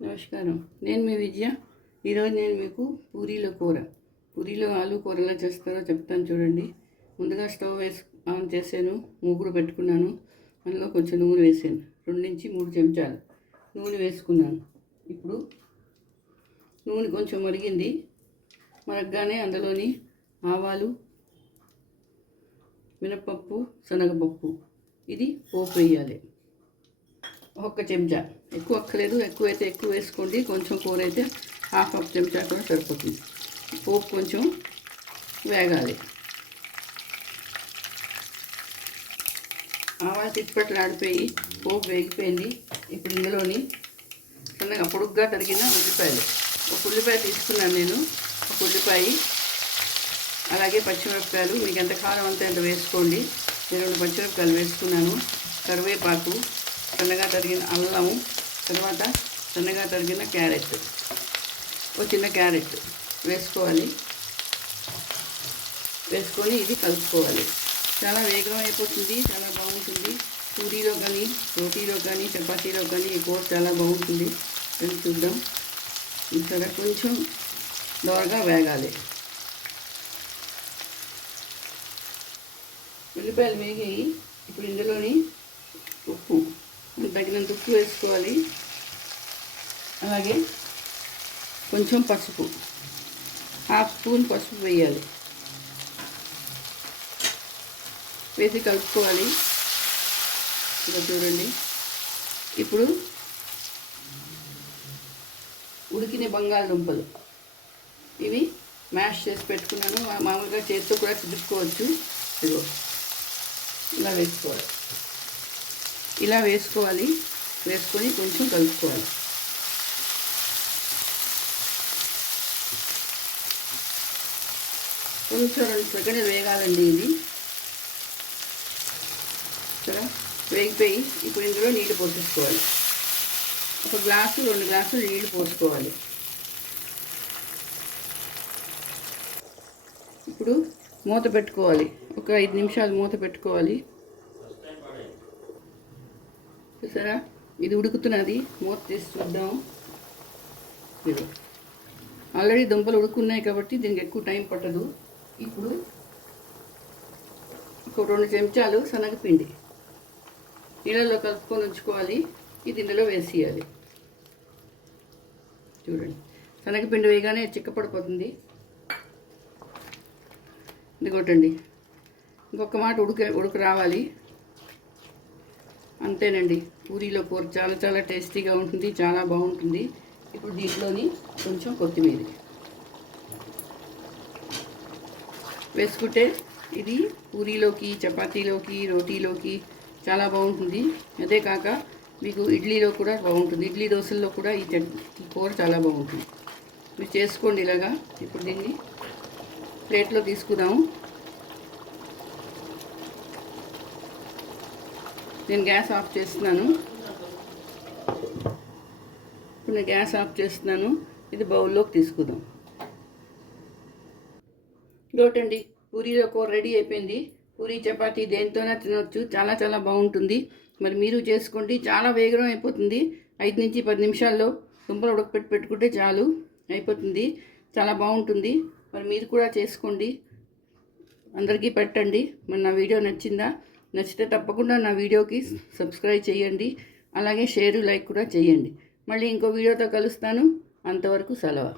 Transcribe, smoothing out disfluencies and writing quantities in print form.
నమస్కారం. నేను మీ విజయ. ఈరోజు నేను మీకు పూరీలో ఆలు కూర ఎలా చేస్తారో చెప్తాను చూడండి. ముందుగా స్టవ్ ఆన్ చేశాను, మూకుడు పెట్టుకున్నాను. అందులో కొంచెం నూనె వేసాను, 2-3 చెంచాలు నూనె వేసుకున్నాను. ఇప్పుడు నూనె కొంచెం మరిగింది. మరగగానే అందులోని ఆవాలు, మినపప్పు, శనగపప్పు ఇది పోపు వేయాలి. 1 చెంచా, ఎక్కువ అక్కలేదు. ఎక్కువైతే ఎక్కువ వేసుకోండి, కొంచెం కూర అయితే హాఫ్ చెంచా కూడా సరిపోతుంది. పోపు కొంచెం వేగాలి. ఆవాలు తిప్పట్లు ఆడిపోయి పోపు వేగిపోయింది. ఇప్పుడు ఇందులోని సన్నగా పొడుగ్గా తరిగిన ఉల్లిపాయలు, 1 ఉల్లిపాయ తీసుకున్నాను నేను. 1 ఉల్లిపాయ, అలాగే పచ్చిమిరపకాయలు, మీకు ఎంత కారం అంతా ఎంత వేసుకోండి. నేను 2 పచ్చిమిరపకాయలు వేసుకున్నాను. కరివేపాకు, సన్నగా తరిగిన అల్లము, తర్వాత సన్నగా తరిగిన క్యారెట్, 1 చిన్న క్యారెట్ వేసుకోవాలి. వేసుకొని ఇది కలుపుకోవాలి. చాలా వేగం అయిపోతుంది, చాలా బాగుంటుంది. పూరీలో కానీ, రోటీలో కానీ, చపాతీలో కానీ ఈ కూర చాలా బాగుంటుంది. చూద్దాం. ఇక్కడ కొంచెం దోరగా వేగాలి. ఉల్లిపాయలు వేగాయి. ఇప్పుడు ఇందులోని ఉప్పు, తగినంత ఉప్పు వేసుకోవాలి. అలాగే కొంచెం పసుపు, 1/2 స్పూన్ పసుపు వేయాలి. వేసి కలుపుకోవాలి. ఇలా చూడండి. ఇప్పుడు ఉడికిన బంగాళదుంపలు ఇవి మ్యాష్ చేసి పెట్టుకున్నాను. మామూలుగా చేతితో కూడా చిదుపుకోవచ్చు. ఇదిగో ఇలా వేసుకోవాలి. ఇలా వేసుకోవాలి. వేసుకొని కొంచెం కలుపుకోవాలి. కొంచెం 2 సెకండ్లు వేగాలండి. ఇది సరే వేగిపోయి ఇప్పుడు ఇందులో నీళ్ళు పోసేసుకోవాలి. 1 గ్లాసు 2 గ్లాసులు నీళ్ళు పోసుకోవాలి. ఇప్పుడు మూత పెట్టుకోవాలి. ఒక 5 నిమిషాలు మూత పెట్టుకోవాలి. చూసారా, ఇది ఉడుకుతున్నది. మూత తీసి చూద్దాం. ఇది ఆల్రెడీ దుంపలు ఉడుకున్నాయి కాబట్టి దీనికి ఎక్కువ టైం పట్టదు. ఇప్పుడు ఒక 2 చెంచాలు శనగపిండి నీళ్ళలో కలుపుకొని ఉంచుకోవాలి. ఇది ఇందులో వేసేయాలి. చూడండి, శనగపిండి వేయగానే చిక్కపడిపోతుంది. ఇది కొట్టండి. ఇంకొక మాట ఉడుకు రావాలి. అంతేనండి. పూరీలో కూర చాలా చాలా టేస్టీగా ఉంటుంది, చాలా బాగుంటుంది. ఇప్పుడు దీంట్లోని కొంచెం కొత్తిమీర వేసుకుంటే ఇది పూరీలోకి, చపాతీలోకి, రోటీలోకి చాలా బాగుంటుంది. అదే కాక మీకు ఇడ్లీలో కూడా బాగుంటుంది. ఇడ్లీ దోశల్లో కూడా ఈ కూర చాలా బాగుంటుంది. మీరు చేసుకోండి ఇలాగా. ఇప్పుడు దీన్ని ప్లేట్లో తీసుకుందాము. నేను గ్యాస్ ఆఫ్ చేస్తున్నాను. ఇప్పుడు నేను గ్యాస్ ఆఫ్ చేస్తున్నాను. ఇది బౌల్లోకి తీసుకుందాం. ఇంకోటండి, పూరీలో కూర రెడీ అయిపోయింది. పూరీ, చపాతీ దేనితోనే తినొచ్చు. చాలా చాలా బాగుంటుంది. మరి మీరు చేసుకోండి. చాలా వేగం అయిపోతుంది. 5-10 నిమిషాల్లో దుంపలు ఉడకపెట్టి పెట్టుకుంటే చాలు, అయిపోతుంది. చాలా బాగుంటుంది. మరి మీరు కూడా చేసుకోండి, అందరికీ పెట్టండి. మరి నా వీడియో నచ్చిందా? నచ్చితే తప్పకుండా నా వీడియోకి సబ్స్క్రైబ్ చేయండి. అలాగే షేరు, లైక్ కూడా చేయండి. మళ్ళీ ఇంకో వీడియోతో కలుస్తాను. అంతవరకు సెలవు.